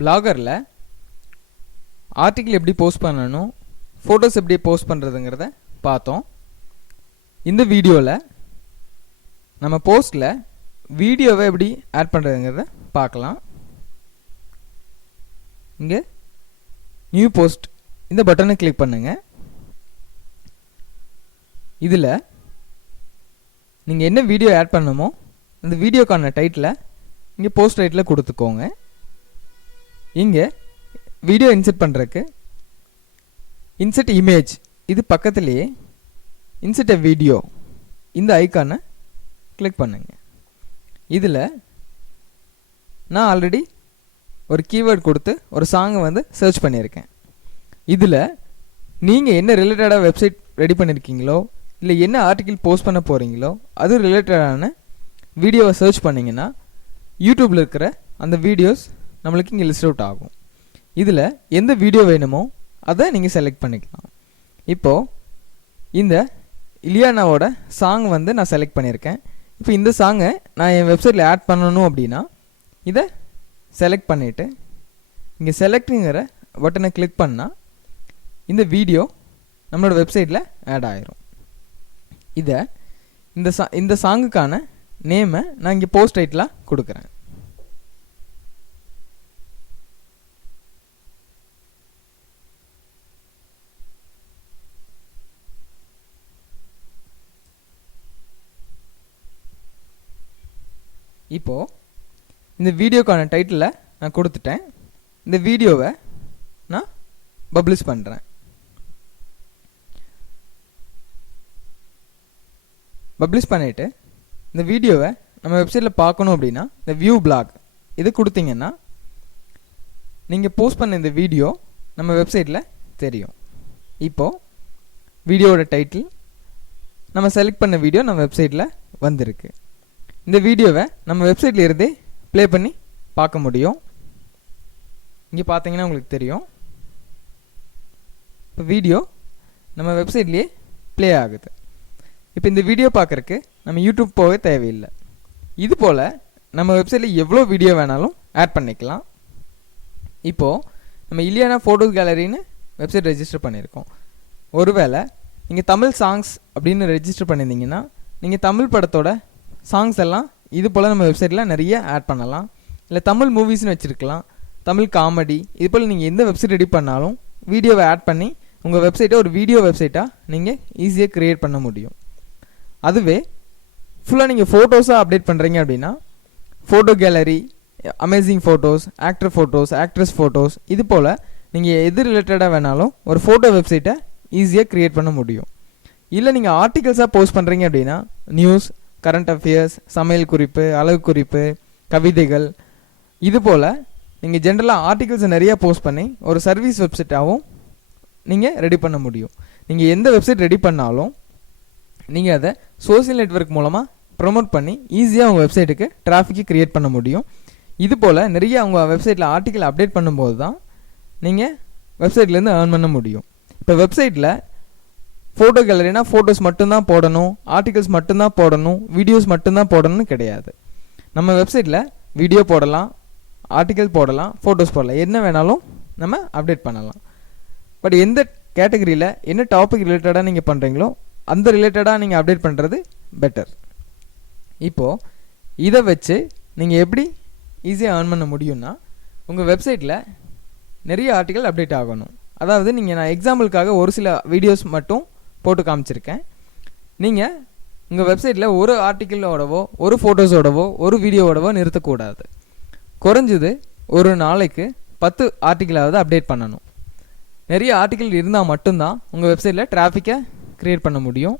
பிளாகரில் article எப்படி post பண்ணணும், photos எப்படி போஸ்ட் பண்ணுறதுங்கிறத பார்த்தோம். இந்த வீடியோவில் நம்ம போஸ்ட்டில் வீடியோவை எப்படி ஆட் பண்ணுறதுங்கிறத பார்க்கலாம். இங்கே நியூ போஸ்ட் இந்த பட்டனை கிளிக் பண்ணுங்கள். இதில் நீங்கள் என்ன வீடியோ ஆட் பண்ணணுமோ அந்த வீடியோக்கான டைட்டிலை இங்கே போஸ்ட் டைட்டில் கொடுத்துக்கோங்க. இங்கே வீடியோ இன்சர்ட் பண்ணுறதுக்கு இன்சர்ட் இமேஜ் இது பக்கத்துலேயே இன்சர்ட் எ வீடியோ இந்த ஐக்கானை கிளிக் பண்ணுங்கள். இதில் நான் ஆல்ரெடி ஒரு கீவேர்ட் கொடுத்து ஒரு சாங்கை வந்து சர்ச் பண்ணியிருக்கேன். இதில் நீங்கள் என்ன ரிலேட்டடாக வெப்சைட் ரெடி பண்ணியிருக்கீங்களோ இல்லை என்ன ஆர்டிக்கிள் போஸ்ட் பண்ண போகிறீங்களோ அது ரிலேட்டடான வீடியோவை சர்ச் பண்ணிங்கன்னா யூடியூப்பில் இருக்கிற அந்த வீடியோஸ் நம்மளுக்கு இங்கே லிஸ்ட் அவுட் ஆகும். இதில் எந்த வீடியோ வேணுமோ அதை நீங்கள் செலக்ட் பண்ணிக்கலாம். இப்போது இந்த இலியானாவோட சாங் வந்து நான் செலக்ட் பண்ணியிருக்கேன். இப்போ இந்த சாங்கை நான் என் வெப்சைட்டில் ஆட் பண்ணணும் அப்படின்னா இதை செலக்ட் பண்ணிவிட்டு இங்கே செலக்டுங்கிற பட்டனை கிளிக் பண்ணால் இந்த வீடியோ நம்மளோட வெப்சைட்டில் ஆட் ஆயிரும். இதை இந்த சாங்குக்கான நேமை நான் இங்கே போஸ்ட் டைட்டிலாக கொடுக்குறேன். இப்போது இந்த வீடியோக்கான டைட்டிலை நான் கொடுத்துட்டேன். இந்த வீடியோவை நான் பப்ளிஷ் பண்ணுறேன். பப்ளிஷ் பண்ணிவிட்டு இந்த வீடியோவை நம்ம வெப்சைட்டில் பார்க்கணும் அப்படின்னா இந்த வியூ பிளாக் இது கொடுத்தீங்கன்னா நீங்கள் போஸ்ட் பண்ண இந்த வீடியோ நம்ம வெப்சைட்டில் தெரியும். இப்போது வீடியோவோட டைட்டில் நம்ம செலக்ட் பண்ண வீடியோ நம்ம வெப்சைட்டில் வந்திருக்கு. இந்த வீடியோவை நம்ம வெப்சைட்டில் இருந்தே ப்ளே பண்ணி பார்க்க முடியும். இங்கே பார்த்தீங்கன்னா உங்களுக்கு தெரியும். இப்போ வீடியோ நம்ம வெப்சைட்லேயே ப்ளே ஆகுது. இப்போ இந்த வீடியோ பார்க்குறக்கு நம்ம யூடியூப் போக தேவையில்லை. இது போல் நம்ம வெப்சைட்டில் எவ்வளோ வீடியோ வேணாலும் ஆட் பண்ணிக்கலாம். இப்போது நம்ம இலியானா ஃபோட்டோஸ் கேலரின்னு வெப்சைட் ரெஜிஸ்டர் பண்ணியிருக்கோம். ஒருவேளை நீங்கள் தமிழ் சாங்ஸ் அப்படின்னு ரெஜிஸ்டர் பண்ணியிருந்தீங்கன்னா நீங்கள் தமிழ் படத்தோட சாங்ஸ் எல்லாம் இது போல் நம்ம வெப்சைட்டில் நிறைய ஆட் பண்ணலாம். இல்லை தமிழ் மூவிஸ்னு வச்சுருக்கலாம், தமிழ் காமெடி, இது போல் நீங்கள் எந்த வெப்சைட் ரெடி பண்ணாலும் வீடியோவை ஆட் பண்ணி உங்கள் வெப்சைட்டை ஒரு வீடியோ வெப்சைட்டாக நீங்கள் ஈஸியாக க்ரியேட் பண்ண முடியும். அதுவே ஃபுல்லாக நீங்கள் ஃபோட்டோஸாக அப்டேட் பண்ணுறீங்க அப்படின்னா photo gallery, amazing photos, actor photos, actress photos இது போல் நீங்கள் எது ரிலேட்டடாக வேணாலும் ஒரு ஃபோட்டோ வெப்சைட்டை ஈஸியாக க்ரியேட் பண்ண முடியும். இல்லை நீங்கள் ஆர்டிகல்ஸாக போஸ்ட் பண்ணுறீங்க அப்படின்னா நியூஸ், கரண்ட் அஃபேர்ஸ், சமையல் குறிப்பு, அழகு குறிப்பு, கவிதைகள் இது போல் நீங்கள் ஜென்ரலாக ஆர்டிகல்ஸை நிறையா போஸ்ட் பண்ணி ஒரு சர்வீஸ் வெப்சைட்டாகவும் நீங்கள் ரெடி பண்ண முடியும். நீங்கள் எந்த வெப்சைட் ரெடி பண்ணாலும் நீங்கள் அதை சோசியல் நெட்வொர்க் மூலமாக ப்ரொமோட் பண்ணி ஈஸியாக உங்கள் வெப்சைட்டுக்கு டிராஃபிக்கை க்ரியேட் பண்ண முடியும். இது போல் நிறைய உங்கள் வெப்சைட்டில் ஆர்டிக்கல் அப்டேட் பண்ணும்போது தான் நீங்கள் வெப்சைட்லேருந்து ஏர்ன் பண்ண முடியும். இப்போ வெப்சைட்டில் ஃபோட்டோ கேலரினா ஃபோட்டோஸ் மட்டும்தான் போடணும், ஆர்டிகல்ஸ் மட்டும்தான் போடணும், வீடியோஸ் மட்டும்தான் போடணும்னு கிடையாது. நம்ம வெப்சைட்டில் வீடியோ போடலாம், ஆர்டிக்கல் போடலாம், ஃபோட்டோஸ் போடலாம், என்ன வேணாலும் நம்ம அப்டேட் பண்ணலாம். பட் எந்த கேட்டகரியில் என்ன டாபிக் ரிலேட்டடாக நீங்கள் பண்ணுறீங்களோ அந்த ரிலேட்டடாக நீங்கள் அப்டேட் பண்ணுறது பெட்டர். இப்போது இதை வச்சு நீங்கள் எப்படி ஈஸியாக ஏர்ன் பண்ண முடியும்னா உங்கள் வெப்சைட்டில் நிறைய ஆர்டிக்கல் அப்டேட் ஆகணும். அதாவது நான் எக்ஸாம்பிளுக்காக ஒரு சில வீடியோஸ் மட்டும் போட்டு காமிச்சிருக்கேன். நீங்கள் உங்கள் வெப்சைட்டில் ஒரு ஆர்டிக்கிளோடவோ ஒரு ஃபோட்டோஸோடவோ ஒரு வீடியோவோடவோ நிறுத்தக்கூடாது. குறைஞ்சது ஒரு நாளைக்கு 10 ஆர்டிக்கிளாவது அப்டேட் பண்ணணும். நிறைய ஆர்டிக்கிள் இருந்தால் மட்டும்தான் உங்கள் வெப்சைட்டில் டிராஃபிக்கை க்ரியேட் பண்ண முடியும்.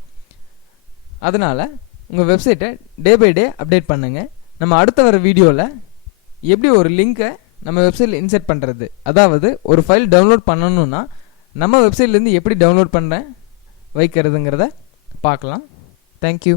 அதனால் உங்கள் வெப்சைட்டை டே பை டே அப்டேட் பண்ணுங்கள். நம்ம அடுத்த வர வீடியோவில் எப்படி ஒரு லிங்க்கை நம்ம வெப்சைட்டில் இன்சர்ட் பண்ணுறது, அதாவது ஒரு ஃபைல் டவுன்லோட் பண்ணணுன்னா நம்ம வெப்சைட்லேருந்து எப்படி டவுன்லோட் பண்ண வைக்கிறதுங்கிறத பார்க்கலாம். தேங்க்யூ.